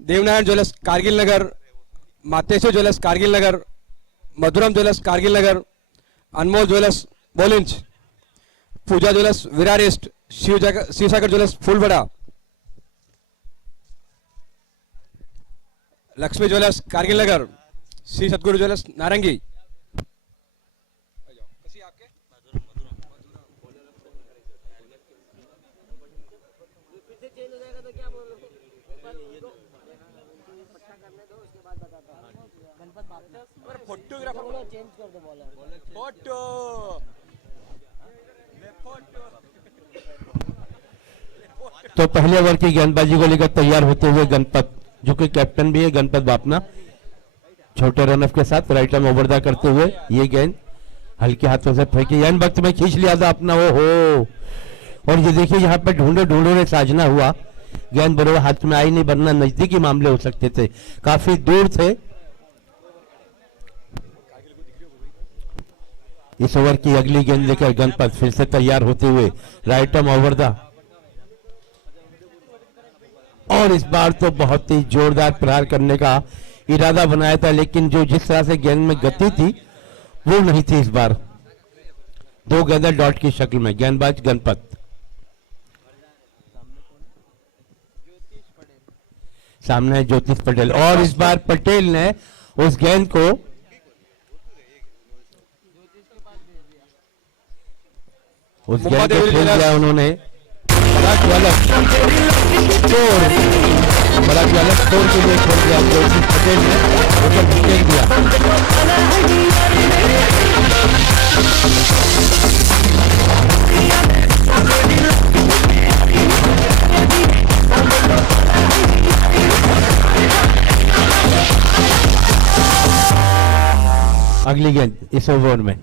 Devnarayan jewellers Kargil Nagar, Mateshwar jewellers Kargil Nagar, Madhuram jewellers Kargil Nagar, Anmol jewellers Bolinj, Pooja jewellers Virar east, Shivsagar jewellers Phoolbada, Lakshmi jewellers Kargil Nagar, Shri Satguru jewellers नारंगी। Photographer change कर दो photo. तो पहले ओवर की गेंदबाजी को लेकर तैयार होते हुए गणपत, जो कि कैप्टन भी है, गणपत बापना, छोटे रनअप के साथ राइट आर्म ओवरदा करते हुए ये गेंद हल्के हाथों से फेंकी, एंड वक्त में खींच लिया था अपना। वो हो, और ये देखिए यहाँ पे ढूंढो ने साजना हुआ, गेंद बरोबर हाथ में आई नहीं, वरना नजदीकी मामले हो सकते थे, काफी दूर थे। इस ओवर की अगली गेंद लेकर गणपत फिर से तैयार होते हुए राइट आर्म ओवरदा, और इस बार तो बहुत ही जोरदार प्रहार करने का इरादा बनाया था, लेकिन जो जिस तरह से गेंद में गति थी वो नहीं थी इस बार। दो गेंदें डॉट की शक्ल में, गेंदबाज गणपत, सामने है ज्योतिष पटेल, और इस बार पटेल ने उस गेंद को खेल दिया उन्होंने। बड़ा अलग स्कोर के लिए खेल दिया ज्योतिष पटेल ने, उसे खेल दिया। अगली गेंद इस ओवर में,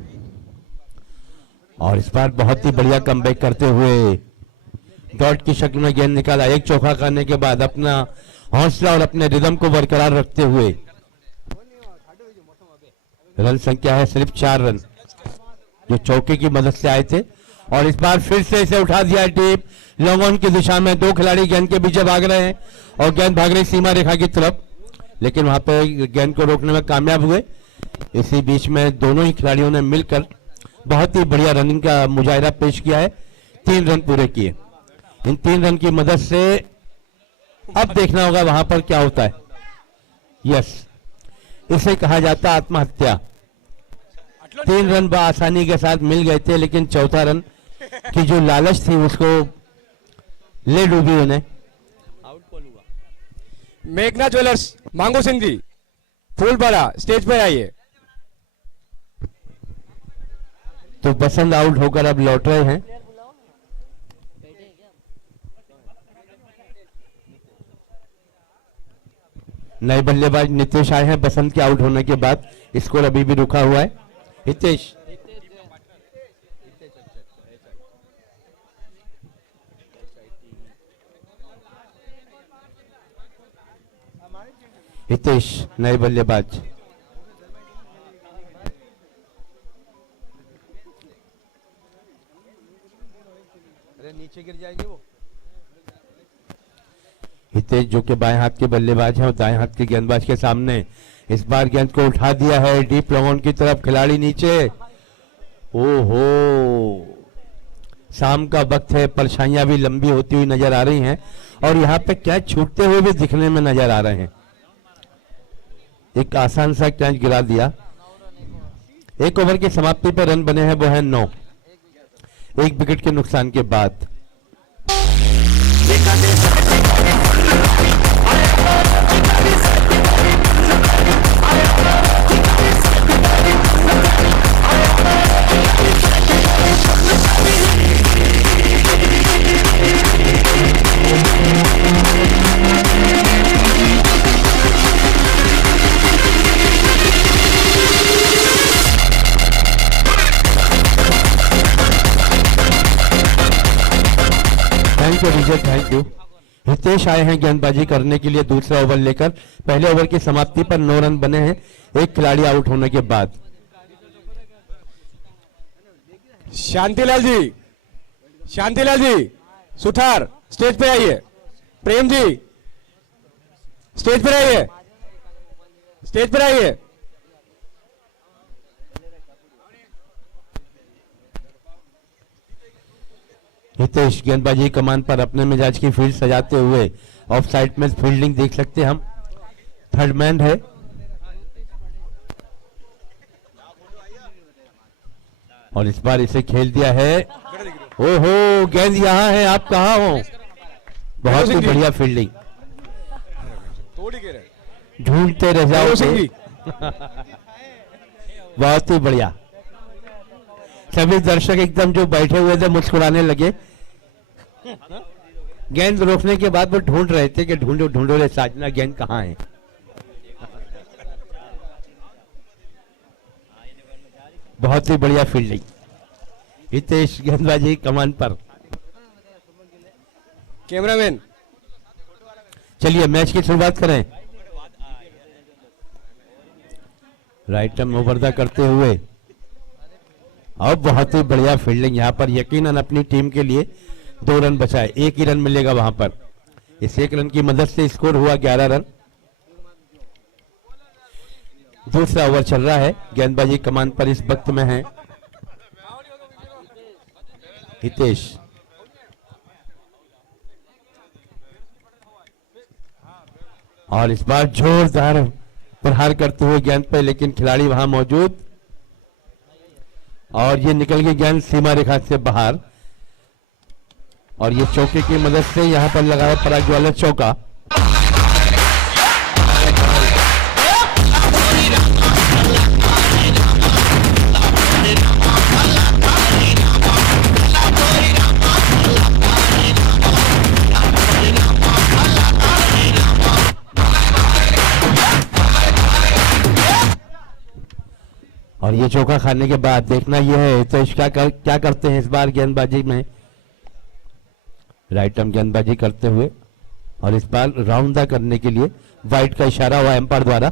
और इस बार बहुत ही बढ़िया कमबैक करते हुए डॉट की शक्ल में गेंद निकाला। एक चौका करने के बाद अपना हौसला और अपने रिदम को बरकरार रखते हुए रन संख्या है सिर्फ 4 रन, जो चौके की मदद से आए थे, और इस बार फिर से इसे उठा दिया टीप लॉन्ग ऑन की दिशा में। दो खिलाड़ी गेंद के पीछे भाग रहे हैं और गेंद भाग रही सीमा रेखा की तरफ, लेकिन वहां पे गेंद को रोकने में कामयाब हुए। इसी बीच में दोनों ही खिलाड़ियों ने मिलकर बहुत ही बढ़िया रनिंग का मुजाहिरा पेश किया है, 3 रन पूरे किए। इन 3 रन की मदद से अब देखना होगा वहां पर क्या होता है। यस, इसे कहा जाता आत्महत्या। 3 रन आसानी के साथ मिल गए थे, लेकिन चौथा रन की जो लालच थी उसको ले डूबी उन्हें। मेघना ज्वेलर्स मांगो सिंधी फूलबड़ा, स्टेज पर आइए। तो बसंत आउट होकर अब लौट रहे हैं। नए बल्लेबाज नितेश आए हैं बसंत के आउट होने के बाद, स्कोर अभी भी रुका हुआ है। हितेश, नए बल्लेबाज। नीचे गिर जाएगी वो। हितेश जो कि बाएं हाथ के बल्लेबाज हैं और दाएं हाथ के गेंदबाज के सामने इस बार गेंद को उठा दिया है डीप लॉन्ग ऑन की तरफ, खिलाड़ी नीचे। ओहो, शाम का वक्त है, परछाइयां भी लंबी होती हुई नजर आ रही हैं और यहाँ पे कैच छूटते हुए भी दिखने में नजर आ रहे हैं। एक आसान सा कैच गिरा दिया। एक ओवर की समाप्ति पर रन बने हैं वो है 9, 1 विकेट के नुकसान के बाद। Thank you Vijay, thank you. Hitesh आए हैं गेंदबाजी करने के लिए दूसरा ओवर लेकर। पहले ओवर की समाप्ति पर 9 रन बने हैं, एक खिलाड़ी आउट होने के बाद। शांतिलाल जी सुथार स्टेज पे आइए। प्रेम जी स्टेज पर आइए, स्टेज पर आइए। हितेश गेंदबाजी कमान पर अपने मिजाज की फील्ड सजाते हुए ऑफ साइड में फील्डिंग देख सकते हैं हम। थर्ड मैन है और इस बार इसे खेल दिया है। ओहो, गेंद यहाँ है, आप कहाँ हो? बहुत ही बढ़िया फील्डिंग, ढूंढते रह जाओगे। बहुत ही बढ़िया। सभी दर्शक एकदम जो बैठे हुए थे मुस्कुराने लगे। गेंद रोकने के बाद वो ढूंढ रहे थे कि ढूंढो ढूंढो रे साजना, गेंद कहाँ है। बहुत ही बढ़िया फील्डिंग, हितेश गेंदबाजी कमान पर। कैमरामैन, चलिए मैच की शुरुआत करें। राइट आर्म ओवरदा करते हुए अब बहुत ही बढ़िया फील्डिंग यहाँ पर, यकीनन अपनी टीम के लिए 2 रन बचाए। 1 ही रन मिलेगा वहां पर। इस 1 रन की मदद से स्कोर हुआ 11 रन। दूसरा ओवर चल रहा है, गेंदबाजी कमान पर इस वक्त में है हितेश। और इस बार जोरदार प्रहार करते हुए गेंद पे, लेकिन खिलाड़ी वहां मौजूद और ये निकल गई गेंद सीमा रेखा से बाहर। और ये चौके की मदद से यहां पर लगाया पराग ज्वाला चौका। और ये चौका खाने के बाद देखना यह है तो क्या करते हैं इस बार गेंदबाजी में। राइट आर्म गेंदबाजी करते हुए और इस बार राउंडा करने के लिए वाइट का इशारा हुआ एम्पायर द्वारा।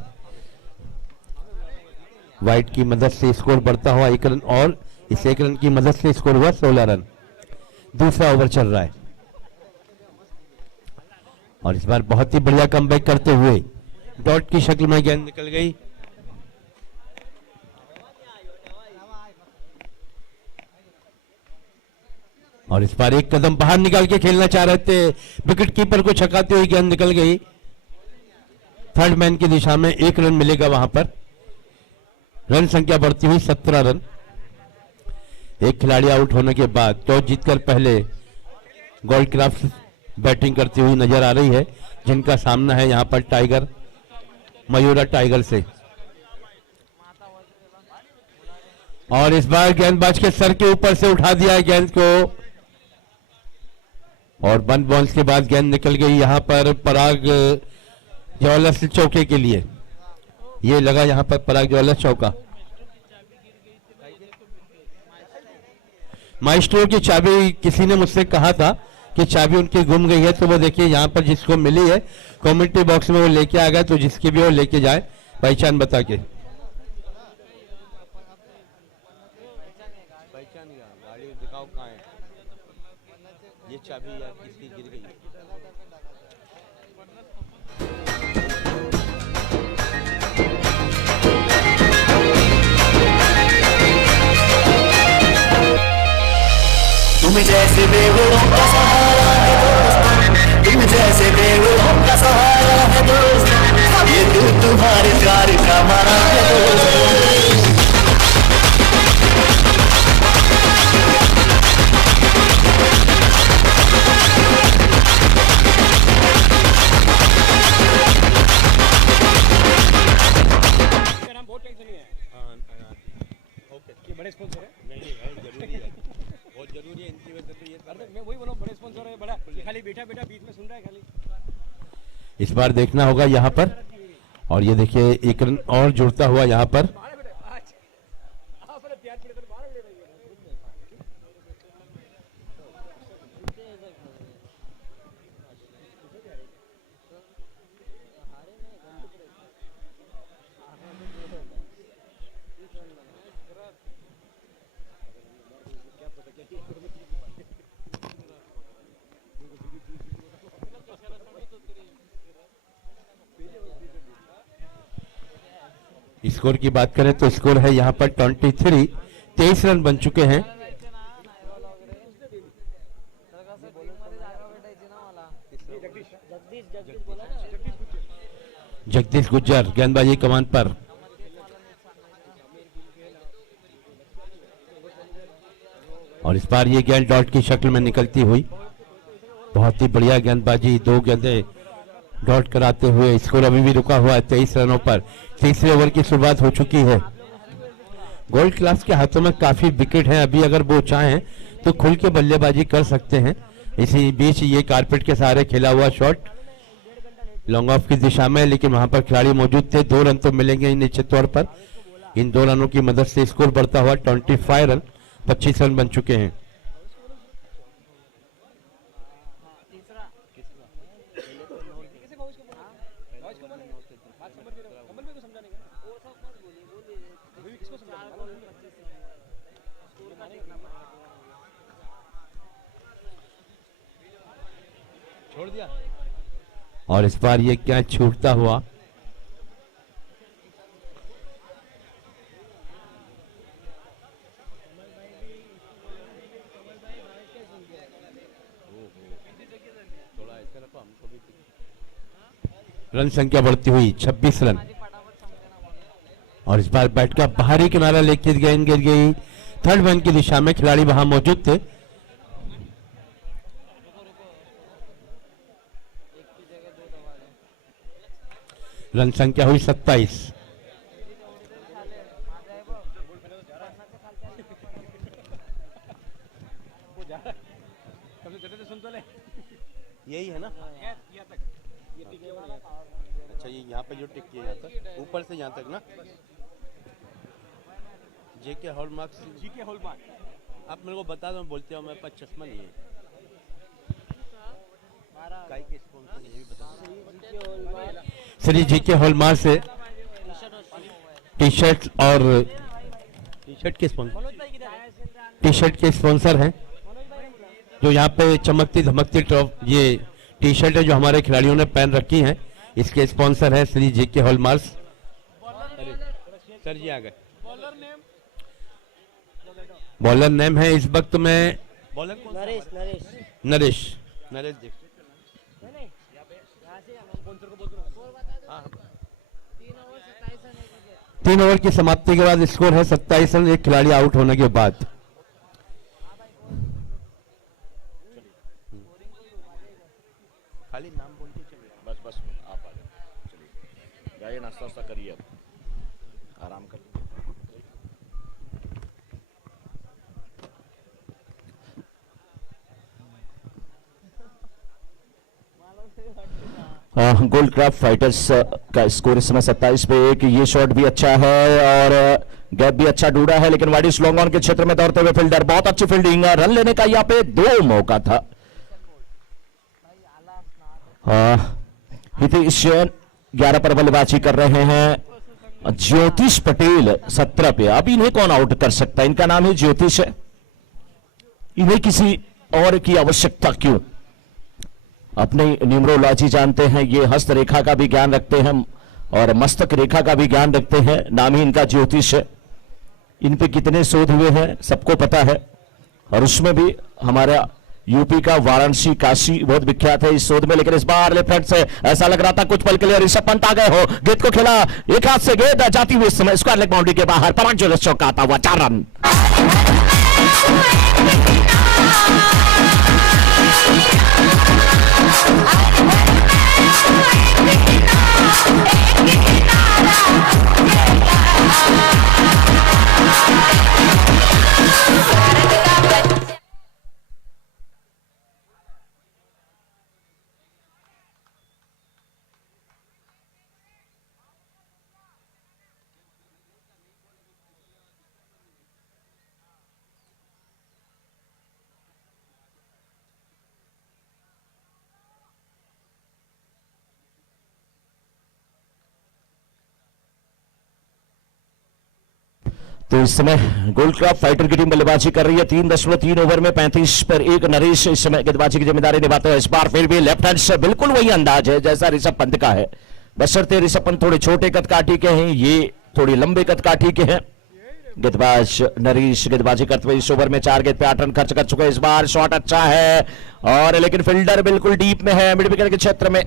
वाइट की मदद से स्कोर बढ़ता हुआ 1 रन और इस 1 रन की मदद से स्कोर हुआ 16 रन। दूसरा ओवर चल रहा है और इस बार बहुत ही बढ़िया कमबैक करते हुए डॉट की शक्ल में गेंद निकल गई। और इस बार एक कदम बाहर निकाल के खेलना चाह रहे थे, विकेट कीपर को छकाते हुए गेंद निकल गई। थर्ड मैन की दिशा में 1 रन मिलेगा वहां पर। रन संख्या बढ़ती हुई 17 रन। एक खिलाड़ी आउट होने के बाद टॉस जीतकर पहले गोल्ड क्राफ्ट बैटिंग करती हुई नजर आ रही है, जिनका सामना है यहां पर टाइगर मयूरा टाइगर से। और इस बार गेंदबाज के सर के ऊपर से उठा दिया है गेंद को और 1 बॉल्स के बाद गेंद निकल गई यहां पर पराग ज्वेलर्स चौके के लिए। ये लगा यहां पर पराग ज्वेलर्स चौका। माइस्ट्रो की चाबी किसी ने मुझसे कहा था कि चाबी उनकी गुम गई है, तो वो देखिए यहां पर जिसको मिली है कमेंट्री बॉक्स में वो लेके आ गया, तो जिसकी भी वो लेके जाए पहचान बता के। गाड़ी दिखाओ कहाँ है, ये चाबी यार किसकी गिर गई है। तुम जैसे बेगुणों का सहारा है दोस्त, तुम जैसे बेगुणों का सहारा है दोस्त, ये दिल तुम्हारे प्यार का मारा है दोस्त। बड़े स्पॉन्सर है, नहीं जरूरी है, बहुत जरूरी है इनकी वजह से। ये मैं वही बोला, बड़े स्पॉन्सर है, बड़ा ये खाली बैठा बैठा बीच में सुन रहा है खाली। इस बार देखना होगा यहां पर। और ये देखिए 1 रन और जुड़ता हुआ यहां पर। स्कोर की बात करें तो स्कोर है यहाँ पर 23, 23 रन बन चुके हैं। जगदीश गुज्जर गेंदबाजी कमान पर। और इस बार ये गेंद डॉट की शक्ल में निकलती हुई, बहुत ही बढ़िया गेंदबाजी, 2 गेंदें डॉट कराते हुए स्कोर अभी भी रुका हुआ है 23 रनों पर। तीसरे ओवर की शुरुआत हो चुकी है। गोल्ड क्लास के हाथों में काफी विकेट हैं, अभी अगर वो चाहें तो खुल के बल्लेबाजी कर सकते हैं। इसी बीच ये कारपेट के सहारे खेला हुआ शॉट लॉन्ग ऑफ की दिशा में, लेकिन वहां पर खिलाड़ी मौजूद थे। 2 रन तो मिलेंगे निश्चित तौर पर। इन 2 रनों की मदद से स्कोर बढ़ता हुआ 25 रन, 25 रन बन चुके हैं। छोड़ दिया। और इस बार ये क्या छूटता हुआ रन संख्या बढ़ती हुई 26 रन। और इस बार बैट का बाहरी किनारा लेके गेंद गिर गई 3rd मैन की दिशा में, खिलाड़ी वहां मौजूद थे। रन संख्या हुई 27। यही है ना? अच्छा, ये यहाँ पे जो टिक किया जाता है ऊपर से यहाँ तक ना। जेके हॉलमार्क, जीके हॉलमार्क आप मेरे को बता दो, मैं बोलते हो मेरे पास चश्मा नहीं है। श्री जीके हॉलमार्क से टी-शर्ट और टी-शर्ट के स्पॉन्सर हैं, जो यहाँ पे चमकती धमकती ये टी-शर्ट है जो हमारे खिलाड़ियों ने पहन रखी हैं, इसके स्पॉन्सर है श्री जीके हॉलमार्क। सर जी आ गए। बॉलर नेम है इस वक्त में बॉलर नरेश जी। 3 ओवर की समाप्ति के बाद स्कोर है 27 रन, एक खिलाड़ी आउट होने के बाद। खाली नाम बोल के चलिए। बस आप आ जाओ, चलिए जाइए, नाश्ता वास्ता करिए, अब आराम कर। गोल्ड क्राफ्ट फाइटर्स का स्कोर इस समय 27 पे 1। ये शॉट भी अच्छा है और गैप भी अच्छा ढूंढा है, लेकिन वाइडिस लॉन्ग ऑन के क्षेत्र में दौड़ते हुए फील्डर, बहुत अच्छी फील्डिंग, रन लेने का यहाँ पे 2 मौका था। हितेश 11 पर बल्लेबाजी कर रहे हैं। ज्योतिष पटेल 17 पे। अब इन्हें कौन आउट कर सकता है? इनका नाम है ज्योतिष है, इन्हें किसी और की आवश्यकता क्यों? अपनी न्यूमरोलॉजी जानते हैं, ये हस्त रेखा का भी ज्ञान रखते हैं और मस्तक रेखा का भी ज्ञान रखते हैं, नाम ही इनका ज्योतिष है। इन पे कितने शोध हुए हैं सबको पता है, और उसमें भी हमारा यूपी का वाराणसी काशी बहुत विख्यात है इस शोध में। लेकिन इस बार लेफ्ट हैंड से ऐसा लग रहा था कुछ पल के लिए ऋषभ पंत आ गए हो, गेंद को खेला, एक हाथ से गेंद जाती हुई इस समय स्क्वायर लेग बाउंड्री के बाहर, पवन ज्वेलर्स चौका आता हुआ 4 रन। तो इस समय गोल्ड क्राफ्ट फाइटर की टीम बल्लेबाजी कर रही है। 3.3 ओवर में 35 पर 1 नरेश इस समय गेंदबाजी की जिम्मेदारी निभाते हैं। इस बार फिर भी लेफ्ट हैंड से बिल्कुल वही अंदाज है जैसा ऋषभ पंत का है, बशर्ते ऋषभ पंत थोड़े छोटे कद काटी के हैं, ये थोड़ी लंबे कदकाठी के हैं। गेंदबाज नरीश गेंदबाजी करते हुए इस ओवर में 4 गेंद पे 8 रन खर्च कर चुके हैं। इस बार शॉट अच्छा है और लेकिन फील्डर बिल्कुल डीप में है, मिड विकेट के क्षेत्र में।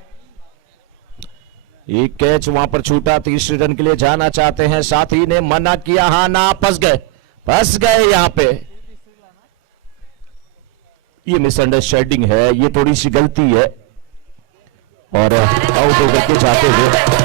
एक कैच वहां पर छूटा, तीसरे रन के लिए जाना चाहते हैं, साथी ने मना किया। हाँ ना, फंस गए यहां पे। ये मिसअंडरस्टैंडिंग है, ये थोड़ी सी गलती है और आउट होकर के जाते हुए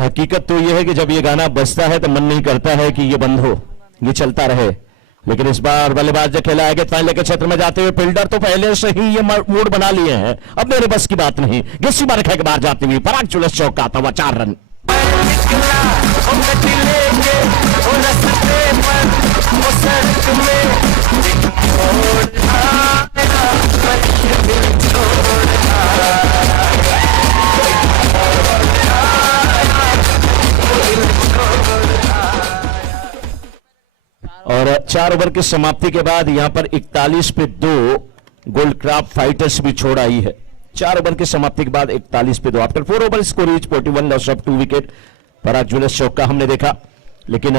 हकीकत तो यह है कि जब ये गाना बजता है तो मन नहीं करता है कि ये बंद हो, ये चलता रहे। लेकिन इस बार बल्लेबाज जो खेला है कि फाइनल के क्षेत्र में जाते हुए फील्डर तो पहले से ही ये मूड बना लिए हैं, अब मेरे बस की बात नहीं। गिस्सी मार के बाहर जाती हुई पराग जुलस चौका आता हुआ 4 रन। और 4 ओवर की समाप्ति के बाद यहां पर 41 पे 2 गोल्डक्राफ्ट फाइटर्स भी छोड़ आई है। 4 ओवर की समाप्ति के बाद 41 पे 2 after 4 over score is 41 loss of 2 wicket. Parag जुलस चौका हमने देखा, लेकिन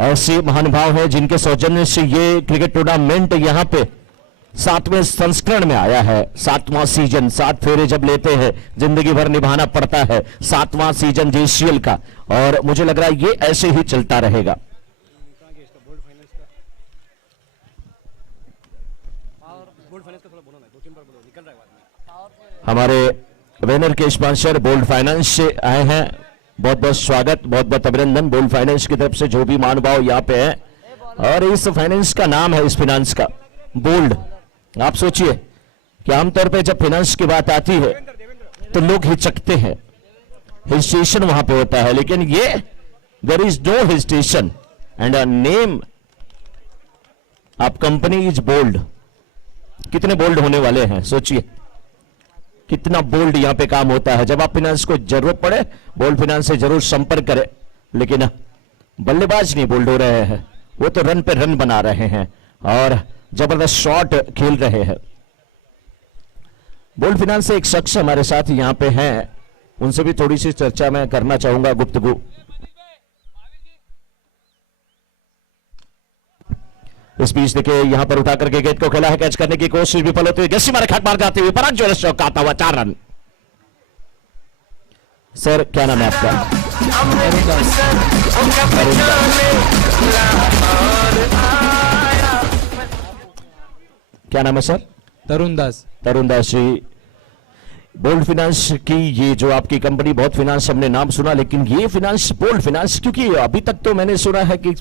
ऐसे महानुभाव हैं जिनके सौजन्य से ये क्रिकेट टूर्नामेंट यहां पे 7वें संस्करण में आया है। 7वां सीजन, 7 फेरे जब लेते हैं जिंदगी भर निभाना पड़ता है। 7वां सीजन जेसीएल का, और मुझे लग रहा है ये ऐसे ही चलता रहेगा। हमारे वेनर के स्पॉन्सर बोल्ड फाइनेंस से आए हैं, बहुत बहुत स्वागत, बहुत बहुत अभिनंदन बोल्ड फाइनेंस की तरफ से जो भी महानुभाव यहाँ पे हैं। और इस फाइनेंस का नाम है, इस फाइनेंस का बोल्ड। आप सोचिए कि आमतौर पे जब फाइनेंस की बात आती है तो लोग हिचकते हैं, हिस्टेशन वहां पे होता है, लेकिन ये there is no hesitation and a name of company is bold. कितने बोल्ड होने वाले हैं, सोचिए कितना बोल्ड यहां पे काम होता है। जब आप फाइनेंस को जरूरत पड़े बोल्ड फाइनेंस से जरूर संपर्क करें। लेकिन बल्लेबाज नहीं बोल्ड हो रहे हैं, वो तो रन पे रन बना रहे हैं और जबरदस्त शॉट खेल रहे हैं। बोल्ड फाइनेंस से एक शख्स हमारे साथ यहां पे हैं, उनसे भी थोड़ी सी चर्चा मैं करना चाहूंगा, गुफ्तगू। इस बीच देखिए यहां पर उठा करके गेंद को खेला है, कैच करने की कोशिश विफल होती हुई गस्सी मारे खट मार जाते हुए पराग जुलस चौका आता हुआ 4 रन। सर क्या नाम है आपका? क्या नाम है सर? तरुण दास। तरुण दास जी, बोल्ड फाइनेंस की ये जो आपकी कंपनी, बहुत फाइनेंस हमने नाम सुना, लेकिन ये फाइनेंस बोल्ड फाइनेंस, क्योंकि अभी तक तो मैंने सुना है कि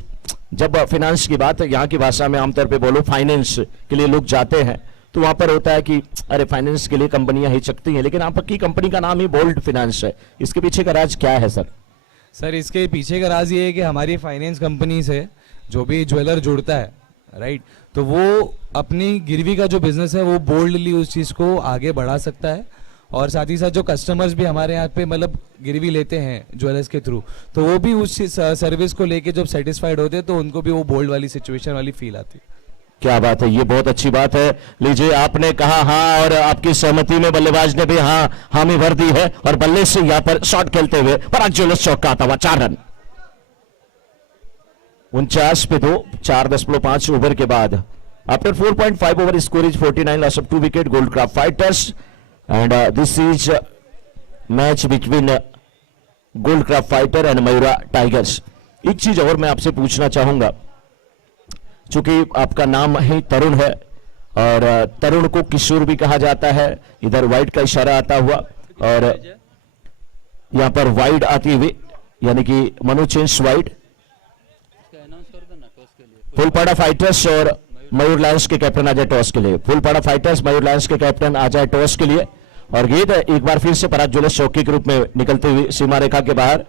जब फाइनेंस की बात यहाँ की भाषा में आमतौर पे बोलो फाइनेंस के लिए लोग जाते हैं तो वहां पर होता है कि अरे फाइनेंस के लिए कंपनियां हिचकती हैं, लेकिन आपकी कंपनी का नाम ही बोल्ड फाइनेंस है। इसके पीछे का राज क्या है सर? सर इसके पीछे का राज ये है कि हमारी फाइनेंस कंपनी से जो भी ज्वेलर जुड़ता है, राइट, तो वो अपनी गिरवी का जो बिजनेस है वो बोल्डली उस चीज़ को आगे बढ़ा सकता है। और साथ ही साथ जो कस्टमर्स भी हमारे यहाँ पे मतलब गिरवी लेते हैं ज्वेलर्स के थ्रू, तो वो भी उस सर्विस को लेके जब सेटिस्फाइड होते हैं तो उनको भी वो बोल्ड वाली सिचुएशन वाली फील आती है। क्या बात है, ये बहुत अच्छी बात है। लीजिए, आपने कहा हाँ और आपकी सहमति में बल्लेबाज ने भी हाँ हामी भर दी है और बल्ले से यहाँ पर शॉट खेलते हुए पराग जुलस चौका आता हुआ 4 रन। 49 पे 2, 4.5 ओवर के बाद after 4.5 over score is 49 loss of 2 wicket goldcraft fighters and this is match between goldcraft fighter and Mayura tigers. एक चीज और मैं आपसे पूछना चाहूंगा, चूंकि आपका नाम ही तरुण है और तरुण को किशोर भी कहा जाता है, इधर वाइड का इशारा आता हुआ और यहां पर वाइड आती हुई यानी कि मनोचेंज वाइड। फुलपाड़ा फाइटर्स और मयूर लायंस के कैप्टन आ जाए टॉस के लिए। फुलपाड़ा फाइटर्स मयूर लायंस के कैप्टन आ जाए टॉस के लिए और गेंद एक बार फिर से पराग ज्वेलर्स चौकी के रूप में निकलते हुए सीमा रेखा के बाहर।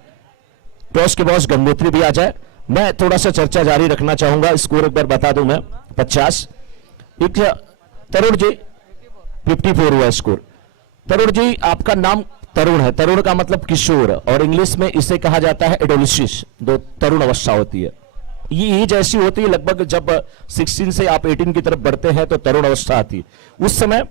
टॉस के बॉस गंगोत्री भी आ जाए। मैं थोड़ा सा चर्चा जारी रखना चाहूंगा, स्कोर एक बार बता दूं मैं 50। एक तरुण जी 54 हुआ स्कोर। तरुण जी आपका नाम तरुण है, तरुण का मतलब किशोर, और इंग्लिश में इसे कहा जाता है एडोलिसिस, जो तरुण अवस्था होती है। ये एज ऐसी होती है लगभग जब 16 से आप 18 की तरफ बढ़ते हैं तो तरुण अवस्था आती है। उस समय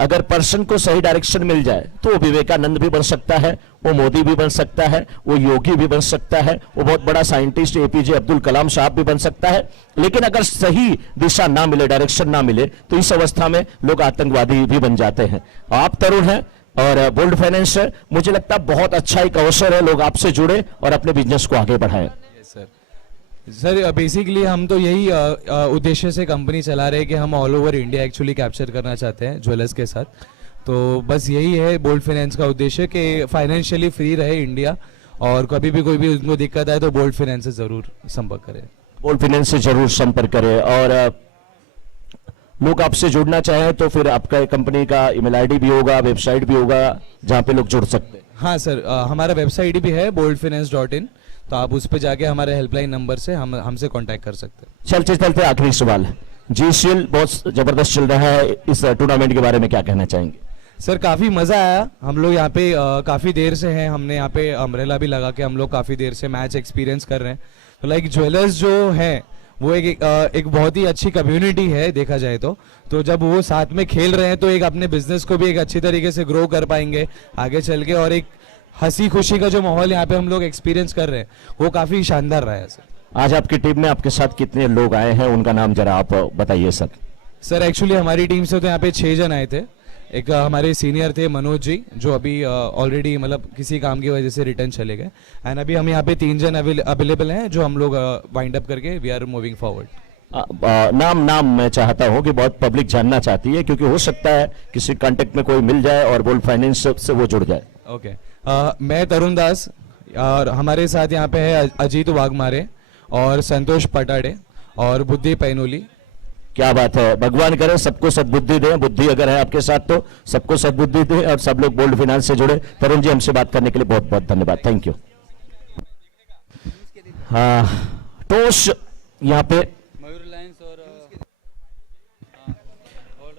अगर पर्सन को सही डायरेक्शन मिल जाए तो वो विवेकानंद भी बन सकता है, वो मोदी भी बन सकता है, वो योगी भी बन सकता है, वो बहुत बड़ा साइंटिस्ट एपीजे अब्दुल कलाम साहब भी बन सकता है। लेकिन अगर सही दिशा ना मिले, डायरेक्शन ना मिले, तो इस अवस्था में लोग आतंकवादी भी बन जाते हैं। आप तरुण हैं और बोल्ड फाइनेंस है, मुझे लगता है बहुत अच्छा एक अवसर है, लोग आपसे जुड़े और अपने बिजनेस को आगे बढ़ाएं। सर बेसिकली हम तो यही उद्देश्य से कंपनी चला रहे हैं कि हम all over India actually capture करना चाहते हैं ज्वेलर्स के साथ। तो बस यही है बोल्ड फाइनेंस का उद्देश्य कि फाइनेंशियली फ्री रहे इंडिया, और कभी भी कोई भी उनको दिक्कत आए तो बोल्ड फाइनेंस से ज़रूर संपर्क करें। बोल्ड फाइनेंस से जरूर संपर्क करें। और लोग आपसे जुड़ना चाहें तो फिर आपका कंपनी का ईमेल आईडी भी होगा, वेबसाइट भी होगा जहां पे लोग जुड़ सकते हैं। हाँ सर, हमारा वेबसाइट भी है boldfinance.in, तो आप उस पर जाके हमारे हेल्पलाइन नंबर से हमसे कांटेक्ट कर सकते हैं। चलते चलते आखिरी सवाल, जीसीएल बहुत जबरदस्त चल रहा है, इस टूर्नामेंट के बारे में क्या कहना चाहेंगे? सर काफ़ी मज़ा आया। हम लोग यहाँ पे काफ़ी देर से हैं, हमने यहाँ पे अम्ब्रेला भी लगा के हम लोग काफ़ी देर से मैच एक्सपीरियंस कर रहे हैं। तो लाइक ज्वेलर्स जो हैं वो एक बहुत ही अच्छी कम्युनिटी है देखा जाए तो जब वो साथ में खेल रहे हैं तो एक अपने बिजनेस को भी एक अच्छी तरीके से ग्रो कर पाएंगे आगे चल के, और एक हंसी खुशी का जो माहौल यहाँ पे हम लोग एक्सपीरियंस कर रहे हैं वो काफ़ी शानदार रहा है सर। आज आपकी टीम में आपके साथ कितने लोग आए हैं, उनका नाम जरा आप बताइए सर। सर एक्चुअली हमारी टीम से तो यहाँ पे 6 जन आए थे। एक हमारे सीनियर थे मनोज जी, जो अभी ऑलरेडी मतलब किसी काम की वजह से रिटर्न चले गए, एंड अभी हम यहाँ पे 3 जन अवेलेबल हैं जो हम लोग वाइंड अप करके वी आर मूविंग फॉरवर्ड। नाम मैं चाहता हूं कि बहुत पब्लिक जानना चाहती है, क्योंकि हो सकता है किसी कांटेक्ट में कोई मिल जाए और बोल्ड फाइनेंस से वो जुड़ जाए। ओके, मैं तरुण दास, और हमारे साथ यहाँ पे है अजीत वाघमारे और संतोष पटाड़े और बुद्धि पैनोली। क्या बात है, भगवान करे सबको सद्बुद्धि दे, बुद्धि अगर है आपके साथ तो सबको सद्बुद्धि दे और सब लोग बोल्ड फाइनेंस से जुड़े। तरुण जी हमसे बात करने के लिए बहुत बहुत धन्यवाद, थैंक यू। हाँ, टॉस यहाँ पे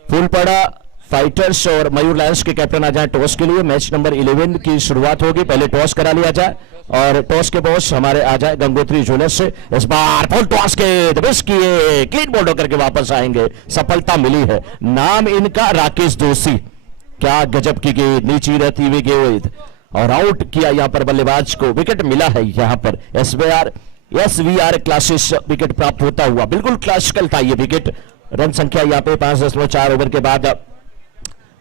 फूलपाड़ा फाइटर्स और मयूर लायंस के कैप्टन आ जाए टॉस के लिए। मैच नंबर 11 की शुरुआत होगी, पहले टॉस करा लिया जाए और टॉस के बॉस हमारे आ जाए गंगोत्री ज्वेलर्स से। इस बार फुल टॉस के मिस किए, क्लीन बोल्ड होकर के वापस आएंगे, सफलता मिली है। नाम इनका राकेश जोशी। क्या गजब की गेंद, नीचे रहती हुई गेंद और आउट किया यहाँ पर बल्लेबाज को। विकेट मिला है यहाँ पर SVR क्लासेस विकेट प्राप्त होता हुआ, बिल्कुल क्लासिकल था ये विकेट। रन संख्या यहाँ पे 5.4 ओवर के बाद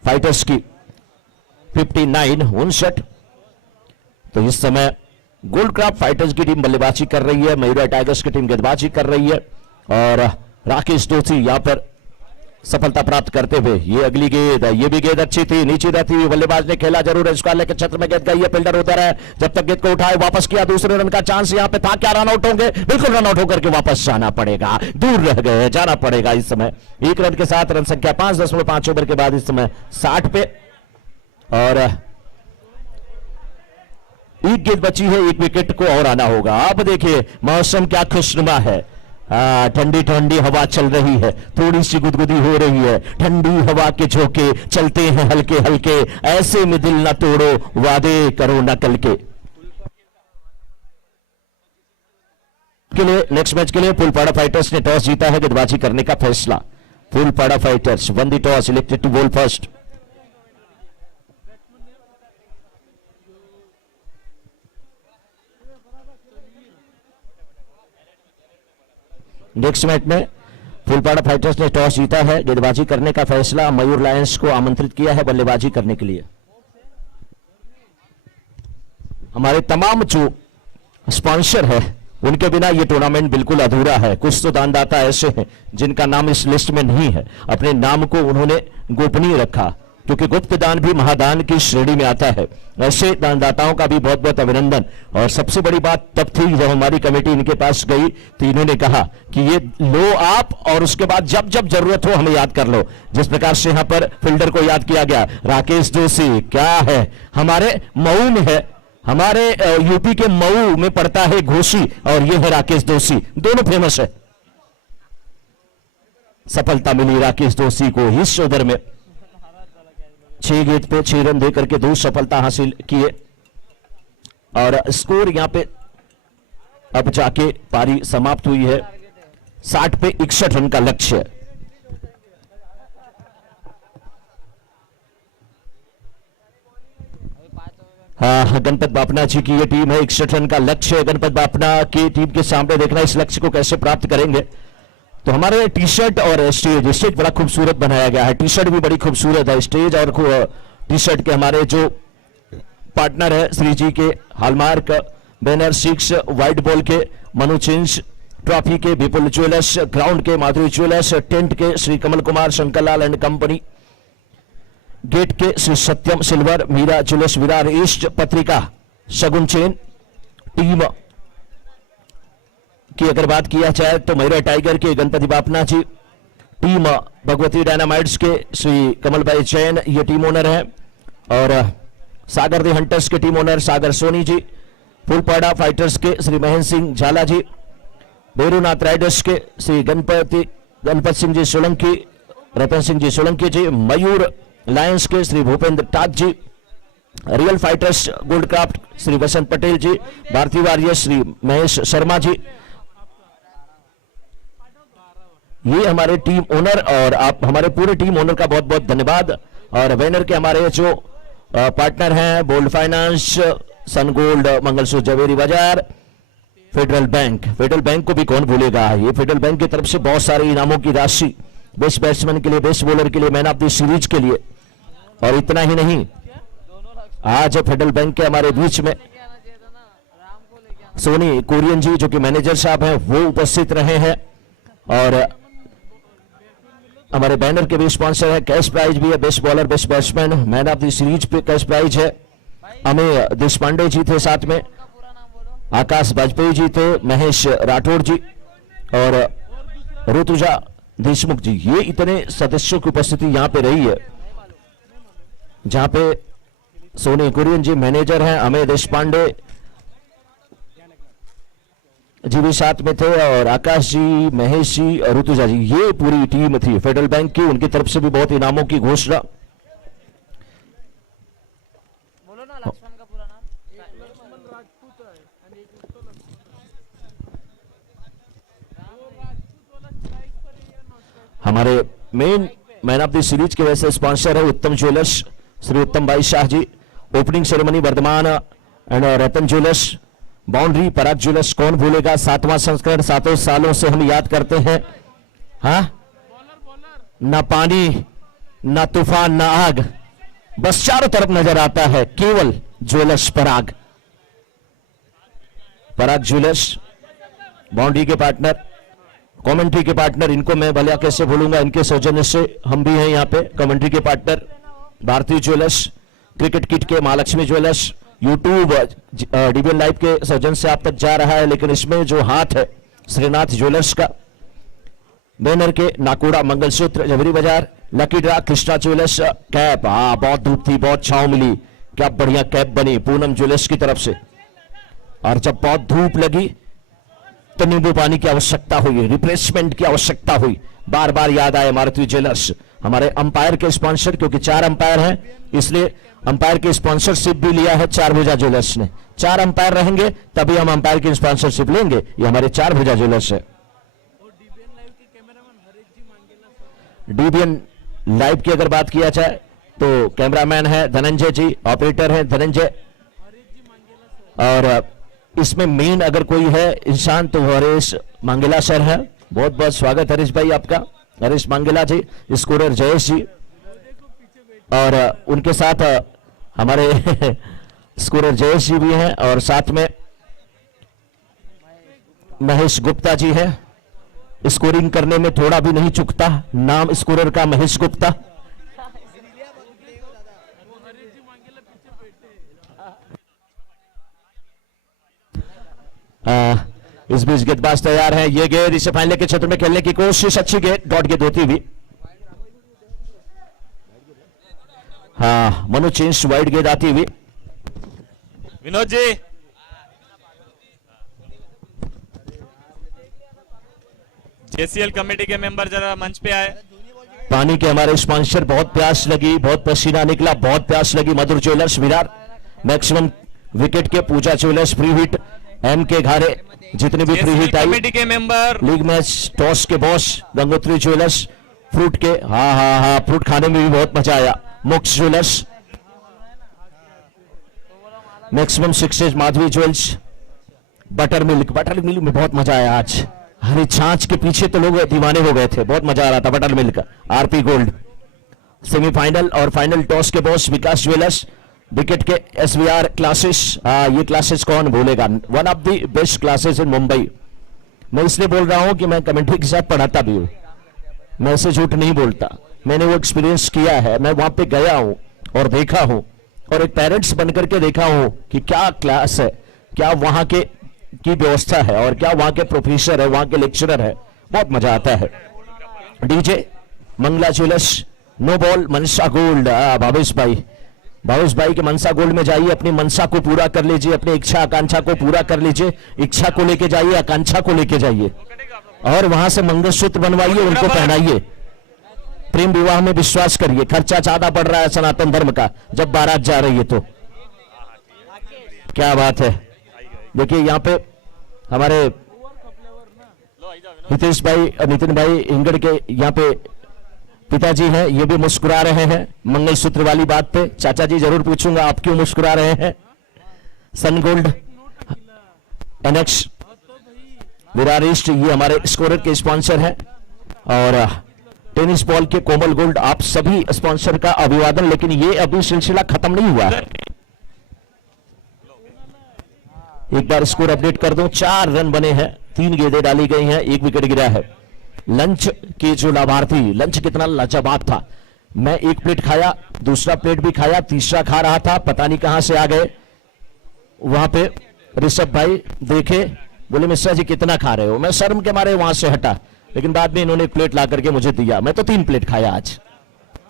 फाइटर्स की 59। तो इस समय गोल्ड क्राफ्ट फाइटर्स की टीम बल्लेबाजी कर रही है, मयूरा टाइगर्स की टीम गेंदबाजी कर रही है, और राकेश जोशी यहां पर सफलता प्राप्त करते हुए। ये अगली गेंद, ये भी गेंद अच्छी थी, नीचे रहती हुई बल्लेबाज ने खेला जरूर है, लेकिन छत्र में गेंद गई है, फील्डर उधर है, जब तक गेंद को उठाए वापस किया, दूसरे रन का चांस यहां पे था। क्या रन आउट होंगे? बिल्कुल रन आउट होकर के वापस जाना पड़ेगा, दूर रह गए, जाना पड़ेगा। इस समय 1 रन के साथ रन संख्या 5.5 ओवर के बाद इस समय 60 पे, और एक गेंद बची है, 1 विकेट को और आना होगा। अब देखिए मौसम क्या खुशनुमा है, ठंडी ठंडी हवा चल रही है, थोड़ी सी गुदगुदी हो रही है, ठंडी हवा के झोंके चलते हैं हल्के हल्के, ऐसे में दिल ना तोड़ो, वादे करो ना कल के लिए। नेक्स्ट मैच के लिए फूलपाड़ा फाइटर्स ने टॉस जीता है, गेंदबाजी करने का फैसला। Phulpada fighters won the toss, elected to bowl first. Next match में फूलपाड़ा फाइटर्स ने टॉस जीता है, गेंदबाजी करने का फैसला। मयूर लायंस को आमंत्रित किया है बल्लेबाजी करने के लिए। हमारे तमाम जो स्पॉन्सर है उनके बिना ये टूर्नामेंट बिल्कुल अधूरा है। कुछ तो दानदाता ऐसे हैं जिनका नाम इस लिस्ट में नहीं है, अपने नाम को उन्होंने गोपनीय रखा, क्योंकि गुप्त दान भी महादान की श्रेणी में आता है। ऐसे दानदाताओं का भी बहुत बहुत अभिनंदन। और सबसे बड़ी बात तब थी जब हमारी कमेटी इनके पास गई तो इन्होंने कहा कि ये लो आप, और उसके बाद जब जब जरूरत हो हमें याद कर लो। जिस प्रकार से यहां पर फील्डर को याद किया गया, राकेश जोशी क्या है, हमारे मऊ में है, हमारे यूपी के मऊ में पड़ता है घोसी, और ये है राकेश जोशी, दोनों फेमस है। सफलता मिली राकेश जोशी को इस ओवर में, 6 गेंद पे 6 रन देकर के 2 सफलता हासिल किए। और स्कोर यहां पे अब जाके पारी समाप्त हुई है, 60 पे 61 रन का लक्ष्य। हाँ, गणपत बापना जी की ये टीम है, 61 रन का लक्ष्य। गणपत बापना की टीम के सामने देखना इस लक्ष्य को कैसे प्राप्त करेंगे। तो हमारे टी शर्ट और स्टेज बड़ा खूबसूरत बनाया गया है, टी शर्ट भी बड़ी खूबसूरत है। स्टेज और टी शर्ट के हमारे जो पार्टनर है श्री जी के हॉलमार्क बैनर 6 व्हाइट बॉल के मनुचिंस, ट्रॉफी के विपुल ज्वेलर्स, ग्राउंड के माधुरी ज्वेलर्स, टेंट के Shri Kamal Kumar Shankarlal and company, gate के Shri Satyam silver, Meera jewellers Virar east, Patrika Shagun chain, team की अगर बात किया जाए तो महिरा टाइगर के गणपति बापना जी, टीम भगवती डायनामाइट्स के श्री कमल भाई जैन ये टीम ओनर है, और सागर दी हंटर्स के team owner Sagar Soni ji, Phulpada fighters के श्री महेंद्र सिंह झाला जी, भैरूनाथ राइडर्स के श्री गणपत सिंह जी सोलंकी, रतन सिंह जी सोलंकी जी, मयूर लायंस के Shri Bhupendra Tak ji, real fighters gold craft Shri Vasant Patel ji, Bharatiya warrior Shri Mahesh Sharma ji, ये हमारे टीम ओनर। और आप हमारे पूरे टीम ओनर का बहुत बहुत धन्यवाद। और बैनर के हमारे जो पार्टनर हैं, बोल्ड फाइनेंस, सन गोल्ड, मंगलसूत्र जवेरी बाजार, फेडरल बैंक को भी कौन भूलेगा। ये फेडरल बैंक की तरफ से बहुत सारे इनामों की राशि, बेस्ट बैट्समैन के लिए, बेस्ट बॉलर के लिए, मैन ऑफ द सीरीज के लिए। और इतना ही नहीं, आज फेडरल बैंक के हमारे बीच में सोनी कोरियन जी जो कि मैनेजर साहब हैं वो उपस्थित रहे हैं। और हमारे बैनर के भी स्पॉन्सर है, कैश प्राइज भी है, best bowler, best batsman, man of the series पे कैश प्राइज है। हमें देश पांडे जी थे साथ में, आकाश वाजपेयी जी थे, महेश राठौड़ जी और ऋतुजा देशमुख जी, ये इतने सदस्यों की उपस्थिति यहां पे रही है, जहां पे सोनी कुरियन जी मैनेजर हैं, अमेय देश पांडे जी भी साथ में थे, और आकाश जी, महेश जी और ऋतुजा जी, ये पूरी टीम थी फेडरल बैंक की। उनकी तरफ से भी बहुत इनामों की घोषणा। बोलो ना लक्ष्मण का पूरा नाम। हमारे main man of the series के वैसे स्पॉन्सर है Uttam jewellers Shri Uttam bhai Shah ji, opening ceremony Vardhman and Ratan jewellers, boundary Parag jewellers, कौन भूलेगा, 7वां संस्करण, 7 सालों से हम याद करते हैं। हाँ, ना पानी, ना तूफान, ना आग, बस चारों तरफ नजर आता है केवल ज्वेलर्स पराग ज्वेलर्स, बाउंड्री के पार्टनर, कमेंट्री के पार्टनर, इनको मैं भला कैसे भूलूंगा, इनके सौजन्य से हम भी हैं यहाँ पे कमेंट्री के पार्टनर। भारतीय ज्वेलर्स, क्रिकेट किट के Mahalakshmi jewellers, YouTube DBN live के सौजन्य से आप तक जा रहा है, लेकिन इसमें जो हाथ है श्रीनाथ ज्वेलर्स का, बैनर के नाकोड़ा मंगलसूत्र जवेरी बाजार, lucky draw Krishna jewellers, cap, हाँ बहुत धूप थी, बहुत छांव मिली, क्या बढ़िया कैप बनी पूनम ज्वेलर्स की तरफ से। और जब बहुत धूप लगी तो नींबू पानी की आवश्यकता हुई, रिप्लेसमेंट की आवश्यकता हुई, बार बार याद आए मारुति ज्वेलर्स। हमारे अंपायर के स्पॉन्सर, क्योंकि 4 अंपायर हैं इसलिए अंपायर की स्पॉन्सरशिप भी लिया है 4 भुजा ज्वेलर्स ने। 4 अंपायर रहेंगे तभी हम अंपायर की स्पॉन्सरशिप लेंगे, ये हमारे 4 भुजा ज्वेलर्स है। डीबीएन लाइव की अगर बात किया जाए तो कैमरामैन है धनंजय जी, ऑपरेटर है धनंजय, और इसमें मेन अगर कोई है इंसान तो हरीश मांगेला सर है। बहुत बहुत स्वागत हरीश भाई आपका, हरीश मांगेला जी, स्कोरर जयेश जी, और उनके साथ हमारे स्कोरर जयेश जी भी हैं, और साथ में महेश गुप्ता जी है, स्कोरिंग करने में थोड़ा भी नहीं चुकता, नाम स्कोरर का महेश गुप्ता। इस बीच गेंदबाज तैयार है, ये गेंद इसे फाइनल के क्षेत्र में खेलने की कोशिश, अच्छी गेंद, डॉट गेंद होती हुई। हाँ, मनु चेंज, वाइड गेंद आती हुई। विनोद जी, जेसीएल कमेटी के मेंबर जरा मंच पे आए। पानी के हमारे स्पॉन्सर, बहुत प्यास लगी, बहुत पसीना निकला, बहुत प्यास लगी। मधुर ज्वेलर्स विरार, मैक्सिमम विकेट के पूजा ज्वेलर्स फ्री हिट, एम के घारे, जितने भी फ्री जेसीएल हिट आई, कमेटी के मेंबर, लीग मैच टॉस के बॉस गंगोत्री ज्वेलर्स, फ्रूट के, हाँ, फ्रूट खाने में भी बहुत मजा आया। MOOCs jewellers, maximum sixes, Madhavi jewels, butter milk में बहुत मजा आया आज। हरी छाछ के पीछे तो लोग दीवाने हो गए थे, बहुत मजा आ रहा था। Butter milk, RP gold, semifinal और फाइनल टॉस के बॉस विकास ज्वेलर्स, विकेट के एसवीआर क्लासेस, ये क्लासेस कौन भूलेगा, one of the best classes in Mumbai. मैं इसलिए बोल रहा हूं कि मैं कमेंट्री के साथ पढ़ाता भी हूं, मैं ऐसे झूठ नहीं बोलता, मैंने वो एक्सपीरियंस किया है। मैं वहां पे गया हूं और देखा हूं, और एक पेरेंट्स बनकर के देखा हूं कि क्या क्लास है, क्या वहां के की व्यवस्था है, और क्या वहां के प्रोफेसर है, वहां के लेक्चरर है, बहुत मजा आता है। DJ Mangala jewellers, no ball, Mansa gold, Bhavesh bhai के मनसा गोल्ड में जाइए, अपनी मनसा को पूरा कर लीजिए, अपनी इच्छा आकांक्षा को पूरा कर लीजिए। इच्छा को लेके जाइए, आकांक्षा को लेके जाइए, और वहां से मंगलसूत्र बनवाइए, उनको पहनाइए। प्रेम विवाह में विश्वास करिए, खर्चा ज्यादा बढ़ रहा है सनातन धर्म का, जब बारात जा रही है तो क्या बात है। देखिए यहाँ पे हमारे हितेश भाई, नितिन भाई इंगड़ के यहाँ पे पिताजी हैं, ये भी मुस्कुरा रहे हैं मंगलसूत्र वाली बात पे। चाचा जी जरूर पूछूंगा आप क्यों मुस्कुरा रहे हैं। सन गोल्ड, एनएक्स, विरारिस्ट, ये हमारे स्कोरर के स्पॉन्सर हैं, और टेनिस बॉल के कोमल गोल्ड, आप सभी स्पॉन्सर का अभिवादन। लेकिन ये अभी सिलसिला खत्म नहीं हुआ है, एक बार स्कोर अपडेट कर दूं। 4 रन बने हैं, 3 गेंदें डाली गई हैं, 1 विकेट गिरा है। लंच के जो लाभार्थी, लंच कितना लाजवाब था, मैं 1 प्लेट खाया, दूसरा प्लेट भी खाया, तीसरा खा रहा था, पता नहीं कहां से आ गए। वहां पे ऋषभ भाई देखे, बोले मिश्रा जी कितना खा रहे हो, मैं शर्म के मारे वहां से हटा, लेकिन बाद में इन्होंने 1 प्लेट ला करके मुझे दिया, मैं तो 3 प्लेट खाया आज।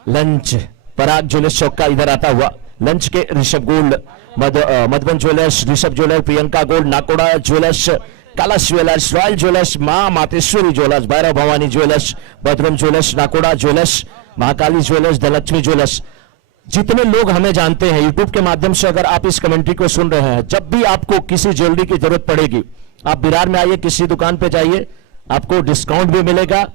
लंच, पराग ज्वेलर्स चौका इधर आता हुआ, लंच के Rishabh gold, Madhuban jewellers, Rishabh jewellers, Priyanka gold, Nakoda jewellers, Kalash jewellers, royal jewellers, Maa Mateshwari jewellers, Bhairav Bhavani jewellers, Bhadram jewellers, Nakoda jewellers, Mahakali jewellers, Dhanlakshmi jewellers. जितने लोग हमें जानते हैं यूट्यूब के माध्यम से, अगर आप इस कमेंट्री को सुन रहे हैं, जब भी आपको किसी ज्वेलरी की जरूरत पड़ेगी, आप विरार में आइए, किसी दुकान पे जाइए, आपको डिस्काउंट भी मिलेगा,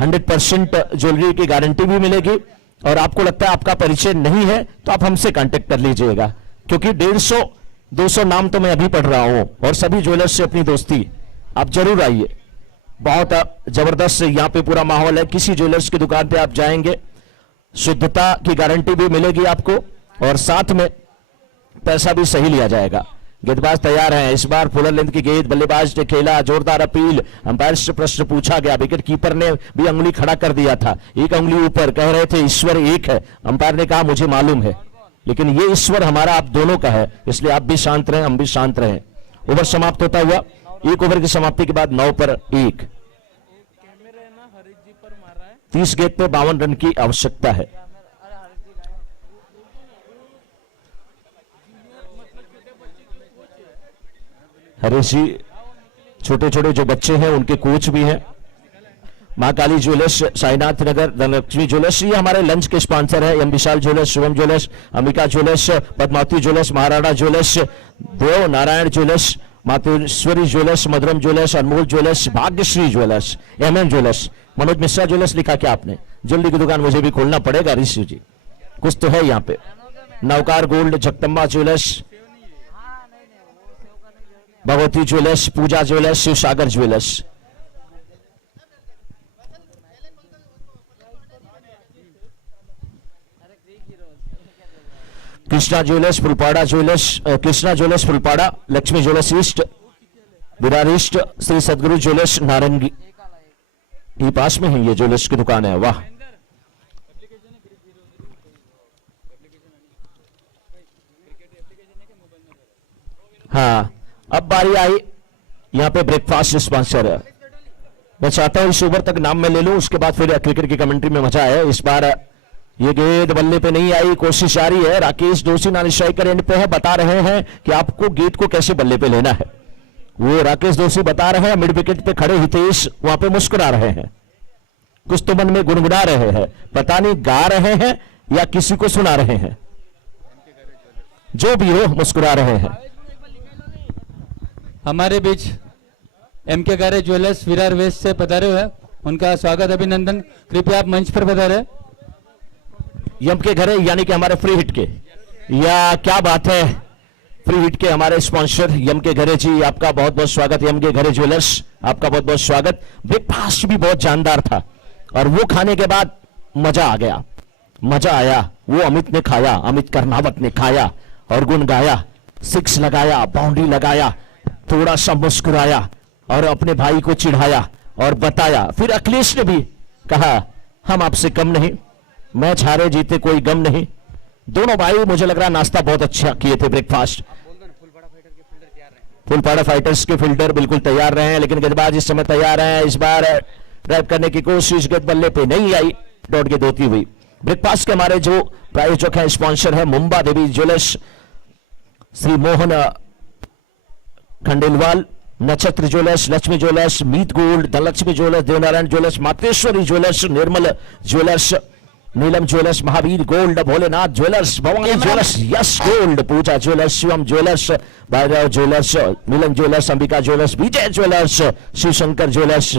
100% ज्वेलरी की गारंटी भी मिलेगी। और आपको लगता है आपका परिचय नहीं है तो आप हमसे कांटेक्ट कर लीजिएगा, क्योंकि 150-200 नाम तो मैं अभी पढ़ रहा हूं, और सभी ज्वेलर्स से अपनी दोस्ती। आप जरूर आइए, बहुत जबरदस्त यहाँ पे पूरा माहौल है। किसी ज्वेलर्स की दुकान पे आप जाएंगे, शुद्धता की गारंटी भी मिलेगी आपको, और साथ में पैसा भी सही लिया जाएगा। गेंदबाज तैयार हैं, इस बार फुलर लेंथ की गेंद, बल्लेबाज ने खेला, जोरदार अपील, अंपायर से प्रश्न पूछा गया, विकेट कीपर ने भी अंगुली खड़ा कर दिया था, 1 अंगुली ऊपर, कह रहे थे ईश्वर एक है, अंपायर ने कहा मुझे मालूम है, लेकिन ये ईश्वर हमारा आप दोनों का है, इसलिए आप भी शांत रहें, हम भी शांत रहें। ओवर समाप्त होता हुआ, 1 ओवर की समाप्ति के बाद 9 पर 1, 30 गेंद पे 52 रन की आवश्यकता है। हरीश जी, छोटे छोटे जो बच्चे हैं उनके कोच भी हैं। महाकाली ज्वेलर्स, साईनाथ नगर, धनलक्ष्मी ज्वेलर्स, ये हमारे लंच के स्पॉन्सर है। M Vishal jewellers, Shubham jewellers, Ambika jewellers, Padmavati jewellers, Maharana jewellers, Dev Narayan jewellers, Mateshwari jewellers, Madhuram jewellers, Anmol jewellers, Bhagyashree jewellers, MM jewellers, Manoj Mishra jewellers लिखा क्या आपने? ज्वेलरी की दुकान मुझे भी खोलना पड़ेगा ऋषि जी, कुछ तो है यहाँ पे। Navkar gold, Jagdamba jewellers, Bhagwati jewellers, Pooja jewellers, Shiv Sagar jewellers. Krishna jewellers, Phulpada jewellers, Krishna jewellers Phulpada, Lakshmi jewellers east, Virar east, Shri Sadguru jewellers नारंगी, ये पास में है, ये ज्वेलर्स की दुकान है। वाह, हाँ, अब बारी आई यहां पे ब्रेकफास्ट स्पॉन्सर है। मैं चाहता हूं इस ओवर तक नाम में ले लूं, उसके बाद फिर क्रिकेट की कमेंट्री में मजा है। इस बार ये गेंद बल्ले पे नहीं आई, कोशिश जारी है। राकेश दोषी नॉन स्ट्राइकर एंड पे है, बता रहे हैं कि आपको गेंद को कैसे बल्ले पे लेना है। वो राकेश दोषी बता रहे हैं। मिड विकेट पे खड़े हितेश वहां पे मुस्कुरा रहे हैं, कुछ तो मन में गुनगुना रहे हैं, पता नहीं गा रहे हैं या किसी को सुना रहे हैं, जो भी हो मुस्कुरा रहे हैं। हमारे बीच एमके गारे ज्वेलर्स विरार वेस्ट से पधारे हुए हैं, उनका स्वागत अभिनंदन। कृपया आप मंच पर पधारे। यम के घरे यानी कि हमारे फ्री हिट के, या क्या बात है, फ्री हिट के हमारे स्पॉन्सर यम के घरे जी, आपका बहुत बहुत स्वागत। यम के घरे ज्वेलर्स, आपका बहुत बहुत स्वागत। ब्रेकफास्ट भी बहुत जानदार था और वो खाने के बाद मजा आ गया, मजा आया। वो अमित ने खाया, अमित कर्नावत ने खाया और गुन गाया, सिक्स लगाया, बाउंड्री लगाया, थोड़ा सा मुस्कुराया और अपने भाई को चिढ़ाया और बताया। फिर अखिलेश ने भी कहा हम आपसे कम नहीं, मैच हारे जीते कोई गम नहीं। दोनों भाई मुझे लग रहा नाश्ता बहुत अच्छा किए थे, ब्रेकफास्ट। फुलपाड़ा फाइटर्स के फील्डर बिल्कुल तैयार रहे हैं, लेकिन गेंदबाज इस समय तैयार हैं। इस बार ड्राइव करने की कोशिश, गेंद बल्ले पे नहीं आई, डॉट गेंद होती हुई। ब्रेकफास्ट के हमारे जो प्रायोजक है, स्पॉन्सर है Mumba Devi jewellers, Shri Mohan Khandelwal, Nakshatra jewellers, Lakshmi jewellers, Meet gold, Dhanlakshmi jewellers, Devnarayan jewellers, Mateshwari jewellers, Nirmal jewellers, Neelam jewellers, Mahavir gold, Bholenath jewellers, Bhavani jewellers, Yash gold, Pooja jewellers, Shivam jewellers, Bhairav jewellers, Milan jewellers, Ambika jewellers, Vijay jewellers, Shiv Shankar jewellers,